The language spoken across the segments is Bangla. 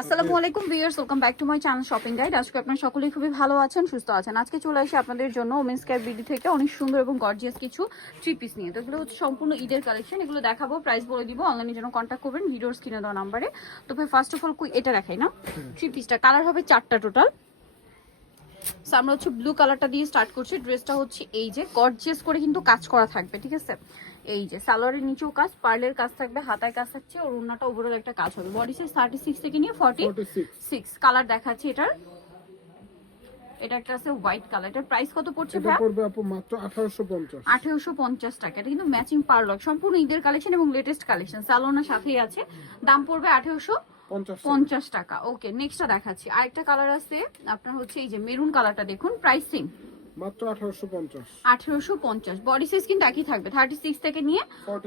আসসালামু আলাইকুম viewers, welcome back to my channel shopping guide. আজকে আপনারা সকলেই খুবই ভালো আছেন, সুস্থ আছেন। আজকে চলে আসি আপনাদের জন্য ওমেন্স কেয়ার বিডি থেকে অনেক সুন্দর এবং গর্জিয়াস কিছু থ্রি পিস নিয়ে। তো এগুলো হচ্ছে সম্পূর্ণ ঈদের কালেকশন এগুলো দেখাবো প্রাইস বলে দিব অনলাইনের জন্য কন্ট্যাক্ট করবেন ভিডিওর স্ক্রিনে দেওয়া নাম্বারে তো ভাই ফার্স্ট অফ অল এটা রাখাই না? থ্রি পিসটা কালার হবে চারটা টোটাল সো আমরা হচ্ছে ব্লু কালারটা দিয়ে স্টার্ট করছি। ড্রেসটা হচ্ছে এই যে গর্জিয়াস করে কিন্তু কাজ করা থাকবে, ঠিক আছে? এই যে সালোয়ারের নিচেও কাজ পার্লের কাজ থাকবে হাতায় কাজ থাকছে ওর ওড়নাটা ওভারঅল একটা কাজ হবে। বডি সাইজ থার্টি সিক্স থেকে নিয়ে ফর্টি সিক্স কালার দেখাচ্ছি এটার। এটা একটা আছে হোয়াইট কালার এটার প্রাইস কত পড়ছে এটা ভাই পড়বে আপু মাত্র 1850 আঠেরোশো পঞ্চাশ টাকা। এটা কিন্তু ম্যাচিং পার্লক সম্পূর্ণ ঈদের কালেকশন এবং লেটেস্ট কালেকশন সাথেই আছে। দাম পড়বে আঠেরোশো 50 পঞ্চাশ টাকা। ওকে নেক্সটটা দেখাচ্ছি। আরেকটা কালার আছে আপনার হচ্ছে এই যে মেরুন কালারটা দেখুন। প্রাইসিং মাত্র 1850 আঠেরোশো পঞ্চাশ। বডি সাইজ কিন্তু একই থাকবে থার্টি সিক্স থেকে নিয়ে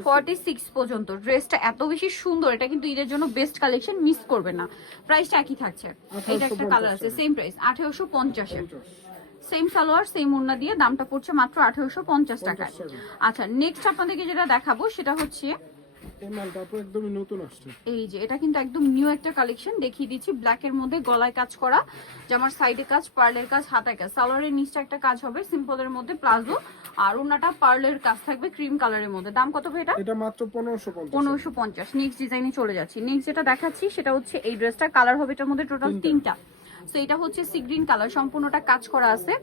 46 সিক্স পর্যন্ত। ড্রেসটা এত বেশি সুন্দর এটা কিন্তু ঈদের জন্য বেস্ট কালেকশন মিস করবে না। প্রাইসটা একই থাকছে। এটা একটা কালার আছে সেম প্রাইস আঠেরোশো পঞ্চাশে। 50 সেম সালোয়ার সেম ওড়না দিয়ে দামটা পড়ছে মাত্র আঠেরোশো পঞ্চাশ টাকায়। 50 আচ্ছা নেক্সট আপনাদেরকে যেটা দেখাবো সেটা হচ্ছে এই মালটা আপু একদমই নতুন আসছে। এই যে এটা কিন্তু একদম নিউ একটা কালেকশন দেখিয়ে দিচ্ছি ব্ল্যাক এর মধ্যে গলায় কাজ করা জামার সাইডে কাজ পার্লের কাজ হাতায় কাজ। সালোয়ারের নিচটা একটা কাজ হবে সিম্পলের মধ্যে প্লাজো। আর ওনাটা পার্লের কাজ থাকবে ক্রিম কালারের মধ্যে। দাম কত ভাই এটা? এটা মাত্র 1550 পনেরোশো পঞ্চাশ। নেক্সট ডিজাইনে চলে যাচ্ছি। নেক্সট যেটা দেখাচ্ছি সেটা হচ্ছে এই ড্রেসটা কালার হবে এটার মধ্যে টোটাল তিনটা। সো এটা হচ্ছে সি গ্রিন কালার সম্পূর্ণটা কাজ করা আছে।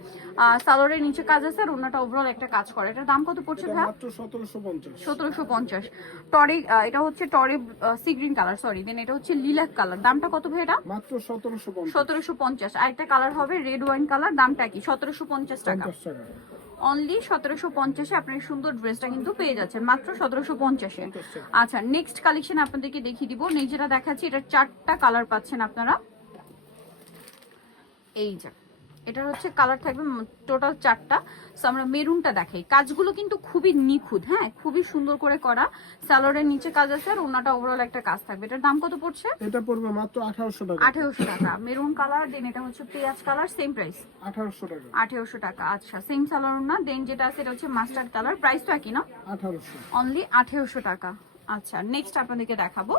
সালোয়ারের নিচে কাজ আছে আর ওনাটা ওভারঅল একটা কাজ করা। এটার দাম কত পড়ছে এটা ভাই? মাত্র 1750 সতেরোশো পঞ্চাশ। টরে এটা হচ্ছে টরে sea green colour sorry then এটা হচ্ছে লিলাক কালার দামটা কত ভাই এটা? মাত্র 1750 সতেরোশো পঞ্চাশ। আরেকটা কালার হবে রেড ওয়াইন কালার দামটা কি সতেরোশো পঞ্চাশ টাকা। 50 টাকা। অনলি সতেরোশো পঞ্চাশে আপনার সুন্দর ড্রেসটা কিন্তু পেয়ে যাচ্ছেন মাত্র সতেরোশো পঞ্চাশে। আচ্ছা নেক্সট কালেকশন আপনাদেরকে দেখিয়ে দিব। যেটা দেখাচ্ছি এটা চারটা কালার পাচ্ছেন আপনারা। এই যে এটার হচ্ছে কালার থাকবে টোটাল চারটা। সো আমরা মেরুনটা দেখাই। কাজগুলো কিন্তু খুবই নিখুঁত হ্যাঁ? খুবই সুন্দর করে করা। সালোয়ারের নিচে কাজ আছে আর ওনাটা ওভারঅল একটা কাজ থাকবে। এটার দাম কত পড়ছে? এটা পড়বে মাত্র 1800 টাকা। আঠেরোশো টাকা। মেরুন কালার দেন এটা হচ্ছে পেঁয়াজ কালার সেম প্রাইস 1800 টাকা। আঠেরোশো টাকা আচ্ছা সেম সালোয়ার না। দেন যেটা আছে এটা হচ্ছে মাস্টার্ড কালার প্রাইস তো একই না? 1800 অনলি আঠেরোশো টাকা। আচ্ছা নেক্সট আপনাদেরকে দেখাবো।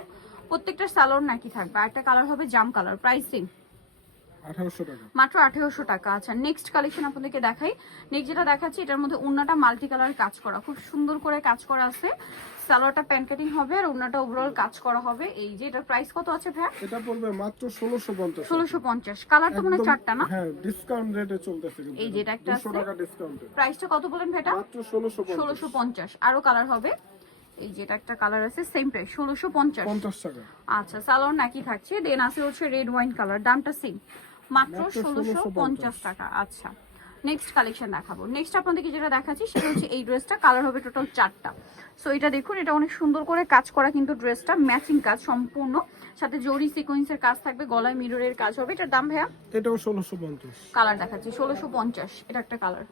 প্রত্যেকটা সালোয়ার নাকি থাকবে। একটা কালার হবে জাম কালার প্রাইসিং 1800 টাকা মাত্র আঠেরোশো টাকা। আচ্ছা নেক্সট কালেকশন আপনাদেরকে দেখাই। নেক্সট যেটা দেখাচ্ছি এটার মধ্যে উন্নাটা মাল্টি কালার কাজ করা। খুব সুন্দর করে কাজ করা আছে। সালোয়ারটা প্যান্ট কাটিং হবে আর উন্নাটা ওভারঅল কাজ করা হবে। এই যে এটার প্রাইস কত আছে ভাই এটা পড়বে মাত্র 1650 ষোলোশো পঞ্চাশ। কালার তো মানে চারটা না? হ্যাঁ ডিসকাউন্ট রেটে চলতেছে কিন্তু এই যে এটা একটা 200 টাকা ডিসকাউন্টে প্রাইসটা কত বলেন মাত্র 1650 আরও কালার হবে। এই যেটা একটা কালার আছে সেম প্রাইস ষোলোশো পঞ্চাশ। 50 টাকা। আচ্ছা সালোয়ার নাকি থাকছে। দেন আছে হচ্ছে রেড ওয়াইন কালার দামটা সেম মাত্র ষোলোশো পঞ্চাশ 1650 টাকা। আচ্ছা নেক্সট কালেকশন দেখাবো। নেক্সট আপনাদেরকে যেটা দেখাচ্ছি সেটা হচ্ছে এই ড্রেসটা কালার হবে টোটাল চারটা। সো এটা দেখুন এটা অনেক সুন্দর করে কাজ করা কিন্তু ড্রেসটা ম্যাচিং কাজ সম্পূর্ণ। সাথে জরি সিকোয়েন্সের কাজ থাকবে গলায় মিররের কাজ হবে। এটার দাম ভাইয়া? এটাও 1650 কালার দেখাচ্ছি ষোলোশো পঞ্চাশ। এটা একটা কালার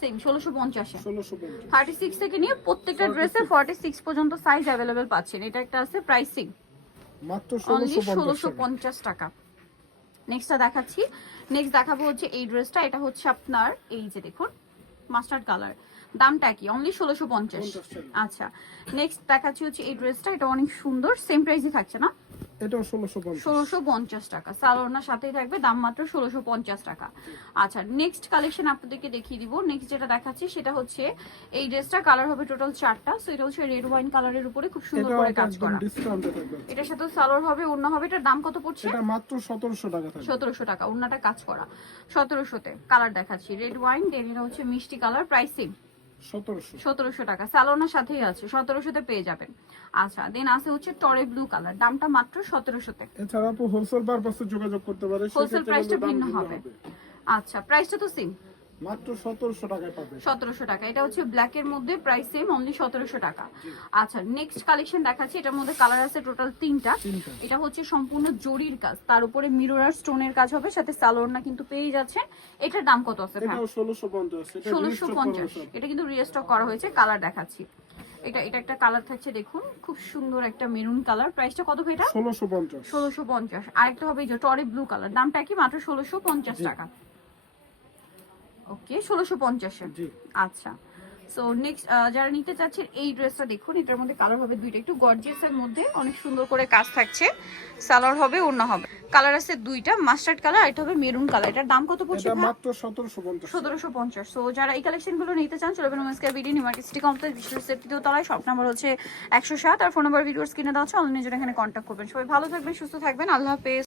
সেম ষোলোশো পঞ্চাশে। 1650 থার্টি সিক্স থেকে নিয়ে প্রত্যেকটা ড্রেসে ফর্টি সিক্স পর্যন্ত সাইজ অ্যাভেলেবেল পাচ্ছেন। এটা একটা আছে প্রাইসিং মাত্র ষোলোশো পঞ্চাশ টাকা। নেক্সটটা দেখাচ্ছি। নেক্সট দেখাবো হচ্ছে এই ড্রেসটা এটা হচ্ছে আপনার এই যে দেখুন মাস্টার্ড কালার দামটা কি? অনলি ষোলোশো পঞ্চাশ। আচ্ছা। নেক্সট দেখাচ্ছি হচ্ছে এই ড্রেসটা এটা অনেক সুন্দর সেম প্রাইসই থাকছে না? এটাও 1650 ষোলোশো টাকা। সাথেই থাকবে দাম মাত্র ষোলোশো পঞ্চাশ টাকা। আচ্ছা নেক্সট কালেকশন আপনাদেরকে দেখিয়ে দিব। নেক্সট যেটা দেখাচ্ছি সেটা হচ্ছে এই ড্রেসটা কালার হবে টোটাল চারটা। সো এটা হচ্ছে রেড ওয়াইন কালারের উপরে খুব সুন্দর করে কাজ করা। এটার সাথে সালোয়ার হবে অন্য হবে এটার দাম কত পড়ছে? এটা মাত্র 1700 টাকা থাকবে। সতেরোশো টাকা অন্যটা কাজ করা। সতেরোশোতে কালার দেখাচ্ছি। রেড ওয়াইন দেন এটা হচ্ছে মিষ্টি কালার প্রাইসিং 1700 সতেরোশো। টাকা। সালোনার সাথেই আছে সতেরোশোতে পেয়ে যাবেন। আচ্ছা দেন আছে হচ্ছে টরে ব্লু কালার। দামটা মাত্র সতেরোশোতে। এছাড়া হোলসেল পারপাসে যোগাযোগ করতে পারে হোলসেল প্রাইসটা ভিন্ন হবে। আচ্ছা প্রাইসটা তো সেম মাত্র 1700 টাকায় পাবে। সতেরোশো টাকা। এটা হচ্ছে ব্ল্যাক এর মধ্যে প্রাইস সেম অনলি সতেরোশো টাকা। আচ্ছা নেক্সট কালেকশন দেখাচ্ছি। এটার মধ্যে কালার আছে টোটাল তিনটা। এটা হচ্ছে সম্পূর্ণ জরির কাজ। তার উপরে মিরর স্টোনের কাজ হবে সাথে কিন্তু পেয়ে যাচ্ছেন। এটার দাম কত আছে 1650 এটা ষোলোশো restock পঞ্চাশ করা সব। এটা কিন্তু রিস্টক করা হয়েছে কালার দেখাচ্ছি। এটা এটা একটা কালার থাকছে দেখুন। খুব সুন্দর একটা মেরুন কালার প্রাইসটা কত ভাই এটা? 1650 ষোলোশো পঞ্চাশ। আরেকটা হবে যে টরে ব্লু কালার দামটা কি? মাত্র ষোলোশো পঞ্চাশ জি। টাকা। ওকে ষোলোশো পঞ্চাশে। আচ্ছা। সো নেক্সট যারা নিতে চাচ্ছেন এই ড্রেসটা দেখুন এটার মধ্যে কালার হবে দুইটা একটু গর্জিয়াসের মধ্যে অনেক সুন্দর করে কাজ থাকছে। সালোয়ার হবে ওড়না হবে। কালার আছে দুইটা মাস্টার্ড কালার এটা হবে মেরুন কালার এটার দাম কত পড়ছে এটা মাত্র সতেরোশো পঞ্চাশ। সতেরোশো পঞ্চাশ। সো যারা এই কালেকশনগুলো নিতে চান চলবেন ওমেন্সকার BD new market city complex বিশ্ব তৃতীয় তলায়। শপ নাম্বার হচ্ছে একশো সাত আর ফোন নাম্বার ভিডিওস কিনে দেওয়া হচ্ছে অনলাইনে জন্য এখানে কন্ট্যাক্ট করবেন। সবাই ভালো থাকবেন সুস্থ থাকবেন। আল্লাহ হাফেজ।